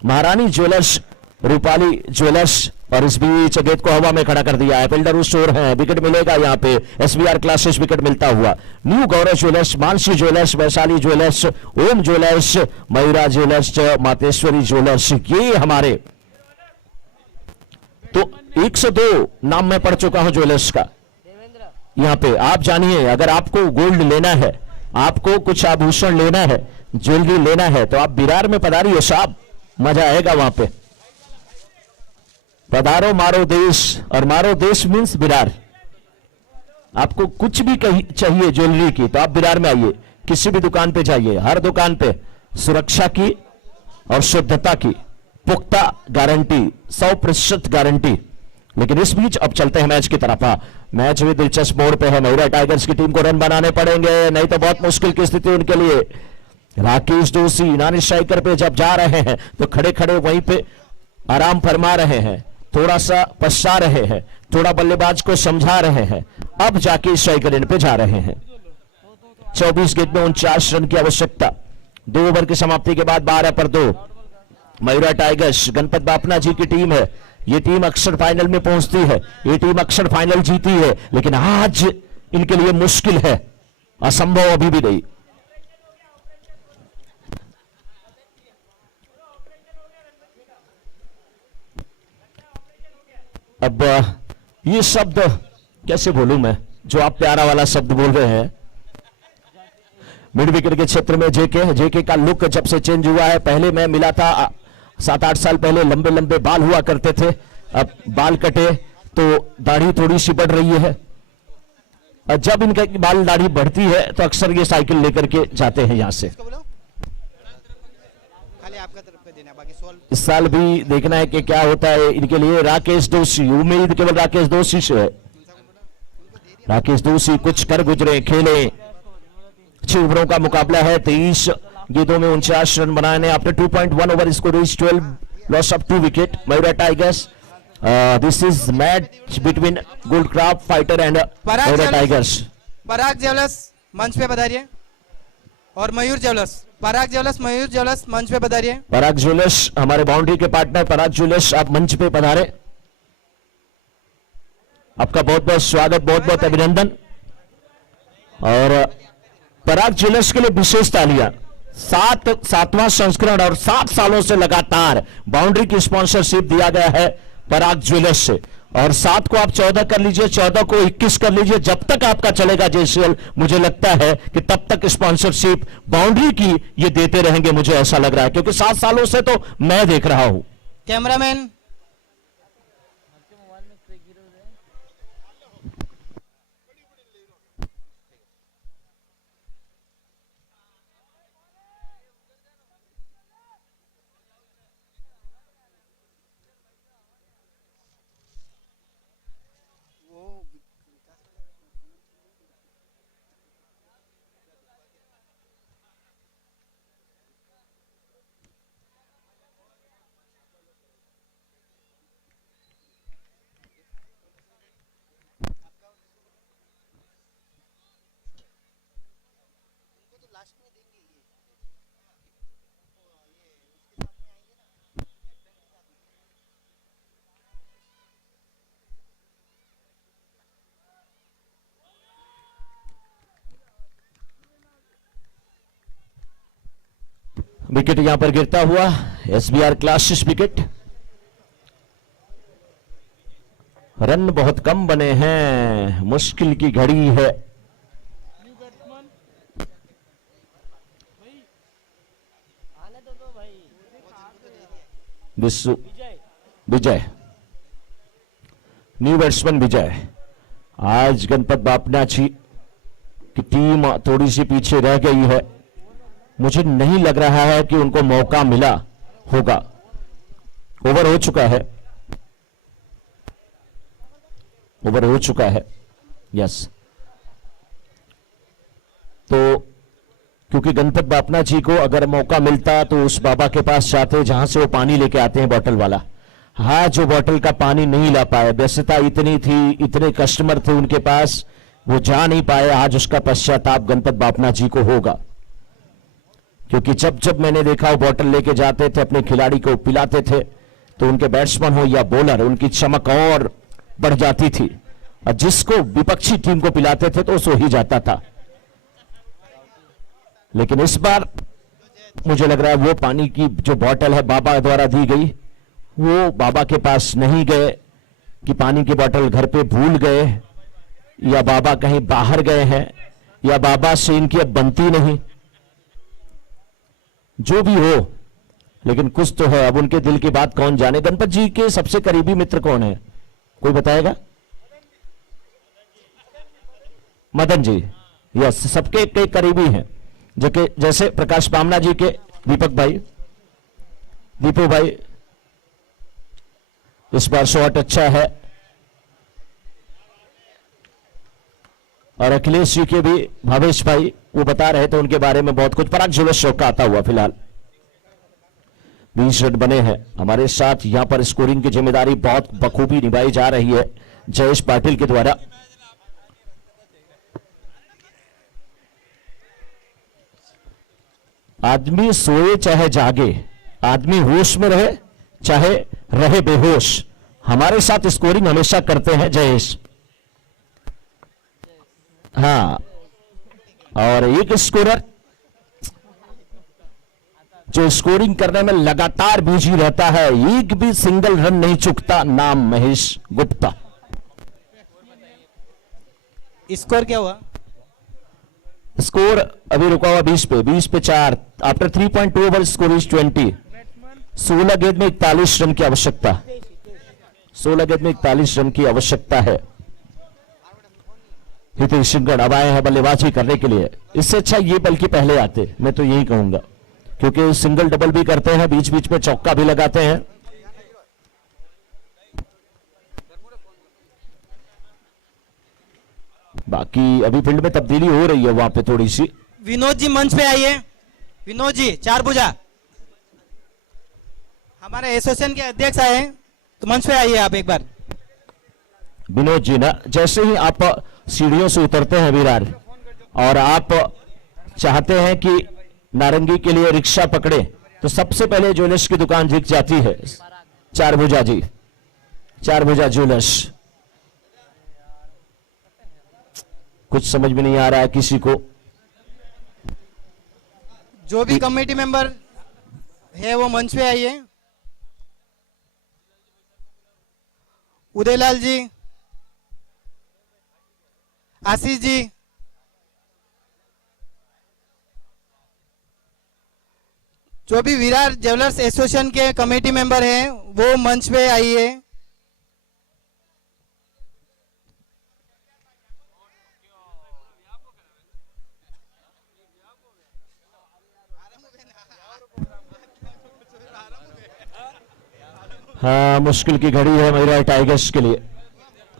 Maharani jewellers, Rupali jewellers. और इस बीच गेंद को हवा में खड़ा कर दिया है, फील्डर उस ओर है, विकेट मिलेगा यहाँ पे। एसबीआर क्लासेस विकेट मिलता हुआ। New Gaurav jewellers, Mansi jewellers, Vaishali jewellers, Om jewellers, Mayura jewellers, Mateshwari jewellers, ये हमारे तो 102 नाम में पढ़ चुका हूं ज्वेलर्स का। यहां पे आप जानिए, अगर आपको गोल्ड लेना है, आपको कुछ आभूषण लेना है, ज्वेलरी लेना है, तो आप विरार में पधारिए साहब, मजा आएगा वहां पे। पधारो मारो देश, और मारो देश मीन्स विरार। आपको कुछ भी चाहिए ज्वेलरी की तो आप विरार में आइए, किसी भी दुकान पे जाइए, हर दुकान पे सुरक्षा की और शुद्धता की पुख्ता गारंटी, 100% गारंटी। लेकिन इस बीच अब चलते हैं मैच की तरफ। मैच भी दिलचस्प मोड़ पे है। मयूरा टाइगर्स की टीम को रन बनाने पड़ेंगे, नहीं तो बहुत मुश्किल की स्थिति उनके लिए। राकेश दोषी नॉन स्ट्राइकर पे जब जा रहे हैं तो खड़े खड़े वहीं पे आराम फरमा रहे हैं, थोड़ा सा पछता रहे हैं, थोड़ा बल्लेबाज को समझा रहे हैं, अब जाके स्ट्राइकर एंड पे जा रहे हैं। 24 गेंद में 49 रन की आवश्यकता। 2 ओवर की समाप्ति के बाद 12 पर 2। मयूरा टाइगर्स गणपत बापना जी की टीम है। ये टीम अक्सर फाइनल में पहुंचती है, ये टीम अक्सर फाइनल जीती है, लेकिन आज इनके लिए मुश्किल है, असंभव अभी भी नहीं। अब ये शब्द कैसे बोलूं मैं, जो आप प्यारा वाला शब्द बोल रहे हैं। मिड विकेट के क्षेत्र में जेके का लुक जब से चेंज हुआ है, पहले मैं मिला था 7-8 साल पहले, लंबे लंबे बाल हुआ करते थे, अब बाल कटे तो दाढ़ी थोड़ी सी बढ़ रही है। और जब इनका बाल दाढ़ी बढ़ती है तो अक्सर ये साइकिल लेकर के जाते हैं यहां से। इस साल भी देखना है कि क्या होता है इनके लिए। राकेश दोषी, उम्मीद केवल राकेश दोषी से है। राकेश दोषी कुछ कर गुजरे, खेले। 6 ओवरों का मुकाबला है, 23 गेंदों में 49 रन बनाने। After 2.1 over score is 12, loss of 2 wicket. Mayura tigers, this is match between gold craft fighter and Mayura tigers. Parag jewellers मंच पे पधारिए, और मयूर ज्वेलर्स, पराग ज्वेलर्स, मयूर ज्वेलर्स मंच पे पधारिए। पराग ज्वेलर्स हमारे बाउंड्री के पार्टनर पराग ज्वेलर्स, आप मंच पे पधारे। आपका बहुत बहुत स्वागत, बहुत बहुत अभिनंदन। और पराग ज्वेलर्स के लिए विशेष तालियां। 7वां संस्करण और 7 सालों से लगातार बाउंड्री की स्पॉन्सरशिप दिया गया है पराग ज्वेलर्स से। और 7 को आप 14 कर लीजिए, 14 को 21 कर लीजिए, जब तक आपका चलेगा जेसीएल, मुझे लगता है कि तब तक स्पॉन्सरशिप बाउंड्री की ये देते रहेंगे, मुझे ऐसा लग रहा है, क्योंकि 7 सालों से तो मैं देख रहा हूं। कैमरामैन विकेट यहां पर गिरता हुआ, एसबीआर क्लासिस विकेट। रन बहुत कम बने हैं, मुश्किल की घड़ी है। विजय, न्यू बैट्समैन विजय। आज गणपत बापना जी की टीम थोड़ी सी पीछे रह गई है। मुझे नहीं लग रहा है कि उनको मौका मिला होगा। ओवर हो चुका है, ओवर हो चुका है, यस। तो क्योंकि गणपत बापना जी को अगर मौका मिलता तो उस बाबा के पास जाते जहां से वो पानी लेके आते हैं, बॉटल वाला। हाँ, जो बॉटल का पानी नहीं ला पाए, व्यस्तता इतनी थी, इतने कस्टमर थे उनके पास, वो जा नहीं पाए। आज उसका पश्चाताप गणपत बापना जी को होगा, क्योंकि जब जब मैंने देखा वो बॉटल लेके जाते थे, अपने खिलाड़ी को पिलाते थे, तो उनके बैट्समैन हो या बॉलर, उनकी चमक और बढ़ जाती थी। और जिसको विपक्षी टीम को पिलाते थे तो सो ही जाता था। लेकिन इस बार मुझे लग रहा है वो पानी की जो बॉटल है बाबा द्वारा दी गई, वो बाबा के पास नहीं गए कि पानी की बॉटल घर पे भूल गए, या बाबा कहीं बाहर गए हैं, या बाबा से इनकी अब बनती नहीं। जो भी हो, लेकिन कुछ तो है। अब उनके दिल की बात कौन जाने। गणपत जी के सबसे करीबी मित्र कौन है, कोई बताएगा? मदन जी, यस, सबके के करीबी हैं। जैसे प्रकाश बामना जी के दीपक भाई, दीपू भाई, इस बार शॉट अच्छा है। और अखिलेश जी के भी भावेश भाई, वो बता रहे थे उनके बारे में बहुत कुछ। पराग ज्वेलर्स शौक का आता हुआ फिलहाल 20 रन बने हैं। हमारे साथ यहां पर स्कोरिंग की जिम्मेदारी बहुत बखूबी निभाई जा रही है जयेश पाटिल के द्वारा। आदमी सोए चाहे जागे, आदमी होश में रहे चाहे रहे बेहोश, हमारे साथ स्कोरिंग हमेशा करते हैं जयेश। हाँ, और एक स्कोरर जो स्कोरिंग करने में लगातार बिजी रहता है, एक भी सिंगल रन नहीं चूकता, नाम महेश गुप्ता। स्कोर क्या हुआ? स्कोर अभी रुका हुआ 20 पे 4। After 3.2 over score is 20। 16 गेंद में 41 रन की आवश्यकता, 16 गेंद में 41 रन की आवश्यकता है। हितेश सिंगड़ अब आए हैं बल्लेबाजी करने के लिए। इससे अच्छा ये बल्कि पहले आते, मैं तो यही कहूंगा, क्योंकि सिंगल डबल भी करते हैं, बीच बीच में चौका भी लगाते हैं। बाकी अभी फील्ड में तब्दीली हो रही है वहां पे थोड़ी सी। विनोद जी मंच पे आइए। विनोद जी चार भुजा, हमारे एसोसिएशन के अध्यक्ष आए हैं, तो मंच पे आइए आप एक बार। विनोद जी ना, जैसे ही आप सीढ़ियों से उतरते हैं विरार, और आप चाहते हैं कि नारंगी के लिए रिक्शा पकड़े, तो सबसे पहले ज्वेलर्स की दुकान दिख जाती है। चार भुजा जी, चार भुजा ज्वेलर्स। कुछ समझ में नहीं आ रहा है किसी को। जो भी कमेटी मेंबर है वो मंच पे आइए। उदयलाल जी, आशीष जी, जो भी विरार ज्वेलर्स एसोसिएशन के कमेटी मेंबर हैं वो मंच पे आइए। हाँ, मुश्किल की घड़ी है महिला टाइगर्स के लिए।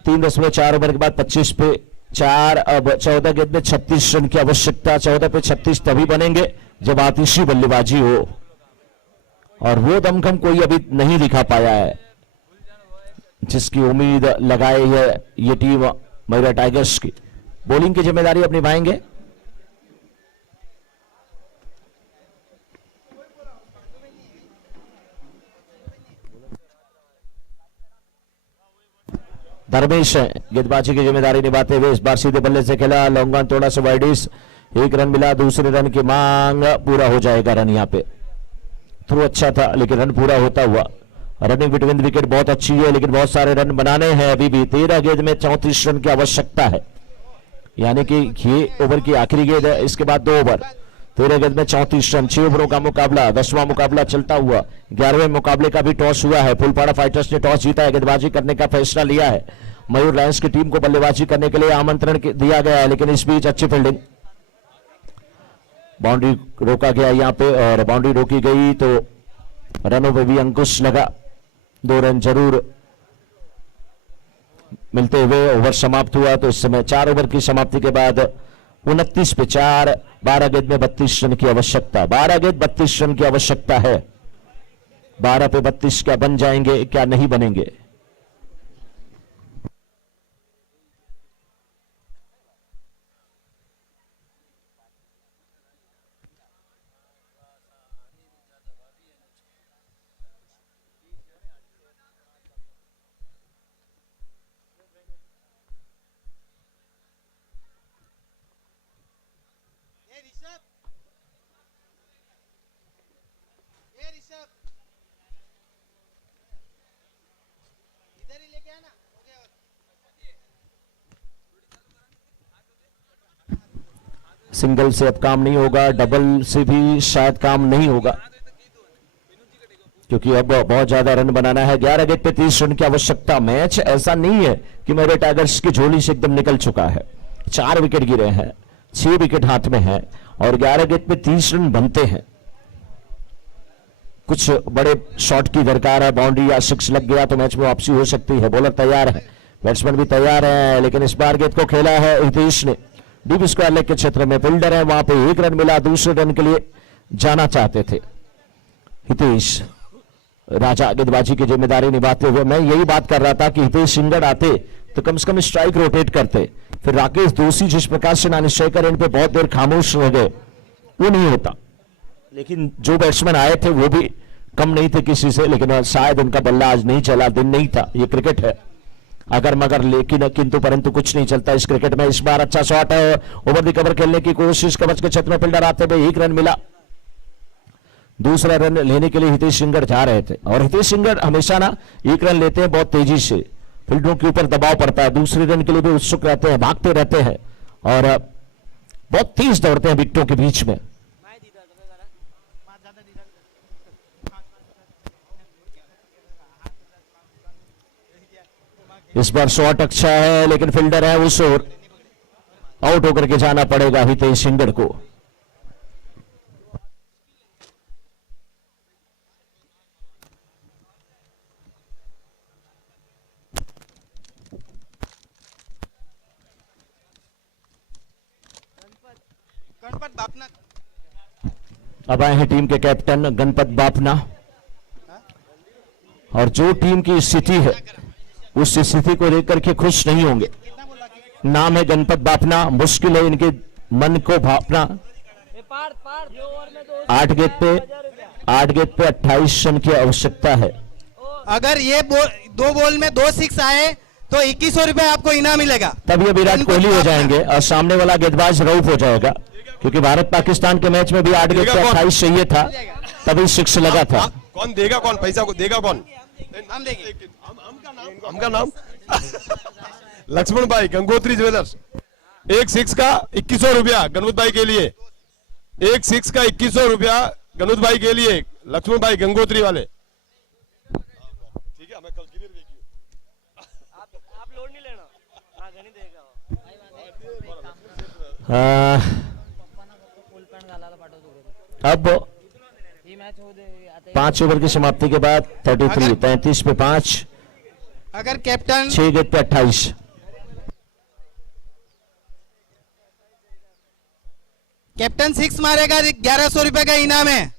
3.4 ओवर के बाद 25 पे 4। अब 14 गेंद में 36 रन की आवश्यकता। 14 पे 36 तभी बनेंगे जब आतिशी बल्लेबाजी हो, और वो दमखम कोई अभी नहीं दिखा पाया है जिसकी उम्मीद लगाई है ये टीम महिला टाइगर्स की। बॉलिंग की जिम्मेदारी अब निभाएंगे धर्मेश है। गेंदबाजी की जिम्मेदारी निभाते हुए इस बार सीधे बल्ले से खेला, लॉन्ग ऑन थोड़ा सा वाइडिस, 1 रन मिला, दूसरे रन की मांग, पूरा हो जाएगा रन यहां पे। थ्रो अच्छा था लेकिन रन पूरा होता हुआ। रनिंग बिटवीन विकेट बहुत अच्छी है लेकिन बहुत सारे रन बनाने हैं अभी भी। 13 गेंद में 34 रन की आवश्यकता है, यानी कि ये ओवर की आखिरी गेंद है, इसके बाद 2 ओवर। 13 गेंद में 34 रन, 6 ओवरों का मुकाबला, 10वां मुकाबला चलता हुआ। 11वें मुकाबले का भी टॉस हुआ है, फुलपाड़ा फाइटर्स ने टॉस जीता है, गेंदबाजी करने का फैसला लिया है। मयूर लायंस की टीम को बल्लेबाजी करने के लिए आमंत्रण दिया गया है, लेकिन इस बीच अच्छी फील्डिंग, बाउंड्री रोका गया यहां पे, और बाउंड्री रोकी गई तो रनों पे भी अंकुश लगा। 2 रन जरूर मिलते हुए ओवर समाप्त हुआ। तो इस समय 4 ओवर की समाप्ति के बाद 29 पे 4, 12 गेंद में 32 रन की आवश्यकता। 12 गेंद 32 रन की आवश्यकता है। 12 पे 32 क्या बन जाएंगे, क्या नहीं बनेंगे? सिंगल से अब काम नहीं होगा, डबल से भी शायद काम नहीं होगा, क्योंकि अब बहुत ज्यादा रन बनाना है। 11 गेंद पे 30 रन की आवश्यकता। मैच ऐसा नहीं है कि मेरे टाइगर्स की झोली से एकदम निकल चुका है। 4 विकेट गिरे हैं, 6 विकेट हाथ में है और 11 गेंद पे 30 रन बनते हैं। कुछ बड़े शॉट की दरकार है, बाउंड्री या 6 लग गया तो मैच में वापसी हो सकती है। बॉलर तैयार है, बैट्समैन भी तैयार है, लेकिन इस बार गेंद को खेला है हितेश ने डीप स्क्वायर लेग के क्षेत्र में। फील्डर है वहां पे, 1 रन मिला, दूसरे रन के लिए जाना चाहते थे हितेश। राजा गेंदबाजी की जिम्मेदारी निभाते हुए, मैं यही बात कर रहा था कि हितेश सिंगड़ आते तो कम से कम स्ट्राइक रोटेट करते। फिर राकेश दोषी जिस प्रकार से नानिश्चयकर इन पे बहुत देर खामोश रह गए, वो नहीं होता। लेकिन जो बैट्समैन आए थे वो भी कम नहीं थे किसी से, लेकिन शायद उनका बल्ला आज नहीं चला, दिन नहीं था। ये क्रिकेट है, अगर मगर लेकिन किंतु परंतु कुछ नहीं चलता इस क्रिकेट में। इस बार अच्छा शॉट है, ओवर द कवर खेलने की कोशिश, कवच के क्षेत्र में फील्डर आते हुए 1 रन मिला। दूसरा रन लेने के लिए हितेश सिंगड़ जा रहे थे, और हितेश सिंगड़ हमेशा ना 1 रन लेते हैं बहुत तेजी से, फील्डरों के ऊपर दबाव पड़ता है, दूसरे रन के लिए भी उत्सुक रहते हैं, भागते रहते हैं और बहुत तेज दौड़ते हैं विकेटों के बीच में। इस बार शॉट अच्छा है, लेकिन फील्डर है उस ओर, आउट होकर के जाना पड़ेगा हितेश सिंगड़ को। गणपत बापना अब आए हैं टीम के कैप्टन गणपत बापना, और जो टीम की स्थिति है उस स्थिति को लेकर के खुश नहीं होंगे। नाम है गणपत बापना, मुश्किल है इनके मन को भापना। 8 गेंद पे 28 रन की आवश्यकता है। अगर ये 2 बॉल में 2 6 आए तो 2100 रुपए आपको इनाम मिलेगा। तब ये विराट कोहली हो जाएंगे और सामने वाला गेंदबाज रऊफ हो जाएगा, क्योंकि भारत पाकिस्तान के मैच में भी 8 गेंद पे 28 चाहिए था, तभी 6 लगा था। कौन देगा, कौन पैसा को देगा, कौन हम देंगे। हमका नाम लक्ष्मण भाई गंगोत्री ज्वेलर्स। 1 6 का 2100 रुपया गणपत भाई के लिए, 1 6 का 2100 रुपया गणपत भाई के लिए, लक्ष्मण भाई गंगोत्री वाले। ठीक है, हमें कल क्लियर देखिए, आप लोड नहीं लेना, नहीं देगा। अब 5 ओवर की समाप्ति के बाद 33 पे 5, अगर कैप्टन 6 गेंद पे 28। कैप्टन 6 मारेगा 1100 रुपए का इनाम है।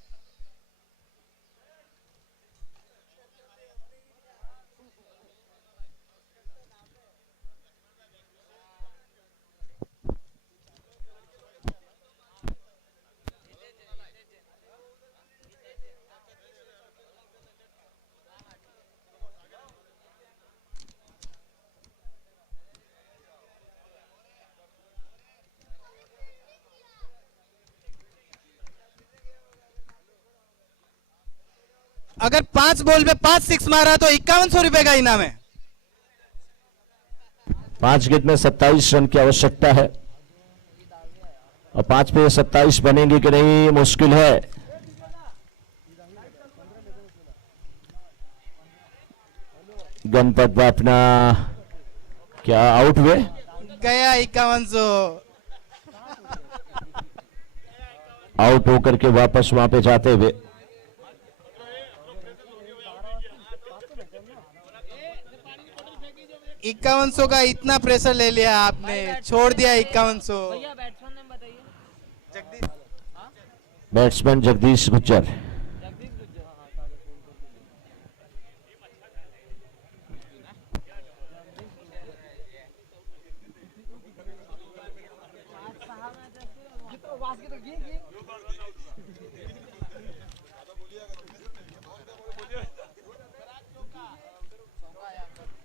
अगर 5 बॉल पे 5 सिक्स मारा तो 5100 रुपए का इनाम है। 5 गेंद में 27 रन की आवश्यकता है और 5 पे 27 बनेंगे कि नहीं मुश्किल है। गणपत बापना क्या आउट हुए? गया 5100। आउट होकर के वापस वहां पे जाते हुए 5100 का इतना प्रेशर ले लिया आपने, छोड़ दिया 5100। बैट्समैन जगदीश गुज्जर।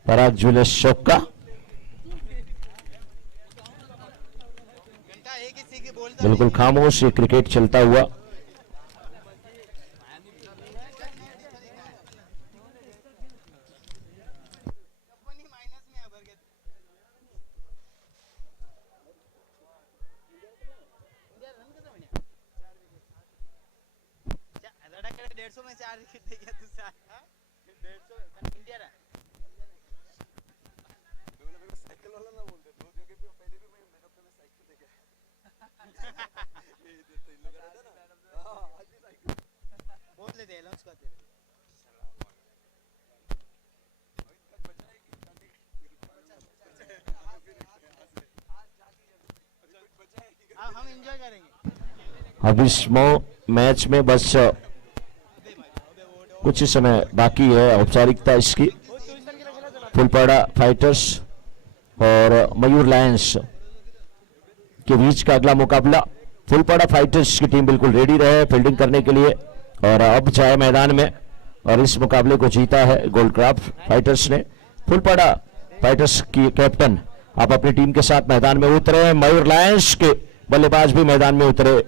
पराग ज्वेलर्स चौका। बिल्कुल खामोश ये क्रिकेट चलता हुआ। हम एंजॉय करेंगे। अब इस मैच में बस कुछ ही समय बाकी है औपचारिकता इसकी। फुलपाड़ा फाइटर्स और मयूर लायंस के बीच का अगला मुकाबला। फुलपाड़ा फाइटर्स की टीम बिल्कुल रेडी रहे फील्डिंग करने के लिए और अब जाए मैदान में और इस मुकाबले को जीता है गोल्डक्राफ्ट फाइटर्स ने। फुलपाड़ा फाइटर्स की कैप्टन आप अपनी टीम के साथ मैदान में उतरे। मयूर लायंस के बल्लेबाज भी मैदान में उतरे।